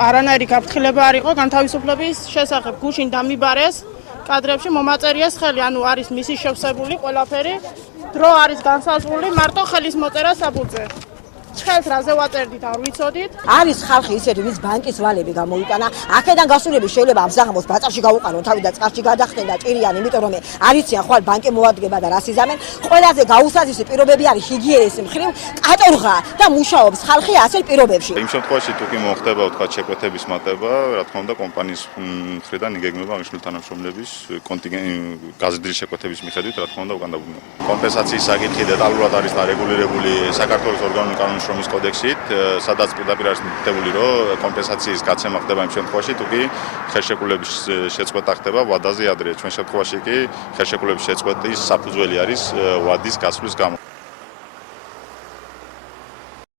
არანაირი გაფრთხილება არ იყო განთავისუფლების შესახებ. გუშინ დამიბარეს კადრებში მომაწერიეს ხელი, ანუ არის მისი შევსებული ყველაფერი. დრო არის განსაზღვრული, მარტო ხელის მოწერა საბუთზე. ხელს რაზე ვაწერდით არ ვიცოდით. არის ხალხი ისეთი, ვის ბანკის ვალები გამოიტანა, აქედან გასულები შეიძლება ამსაღამოს ბაწარში გაუყარონ, თავი და წყარში გადახდნენ და ჭირიან, იმიტომ რომ არიციან ხვალ ბანკი მოადგება და რას იზამენ. ყველაზე გაუსაზისი პირობები არის ჰიგიენის მხრივ კატორღა და მუშაობს ხალხი ასეთ პირობებში. იმ შემთხვევაში თუ კი მოხდება თქვა შეკვეთების მატება, რა თქმა უნდა კომპანიის მხრიდან იგეგმება აღნიშნული თანამშრომლების გაზრდილი შეკვეთების მიხედვით, რა თქმა უნდა უკან დაბრუნება. კომპენსაციის საკითხი დეტალურად არის დარეგულირებული საქართველოს ორგანული კანონმდებლობის კოდექსით, სადაც პირდაპირ არის მითითებული, რომ კომპენსაციის გაცემა ხდება იმ შემთხვევაში, თუ კი ხელშეკრულების შეწყვეტა ხდება ვადაზე ადრე. ჩვენ შემთხვევაში კი ხელშეკრულების შეწყვეტის საფუძველი არის ვადის გასვლის გამო.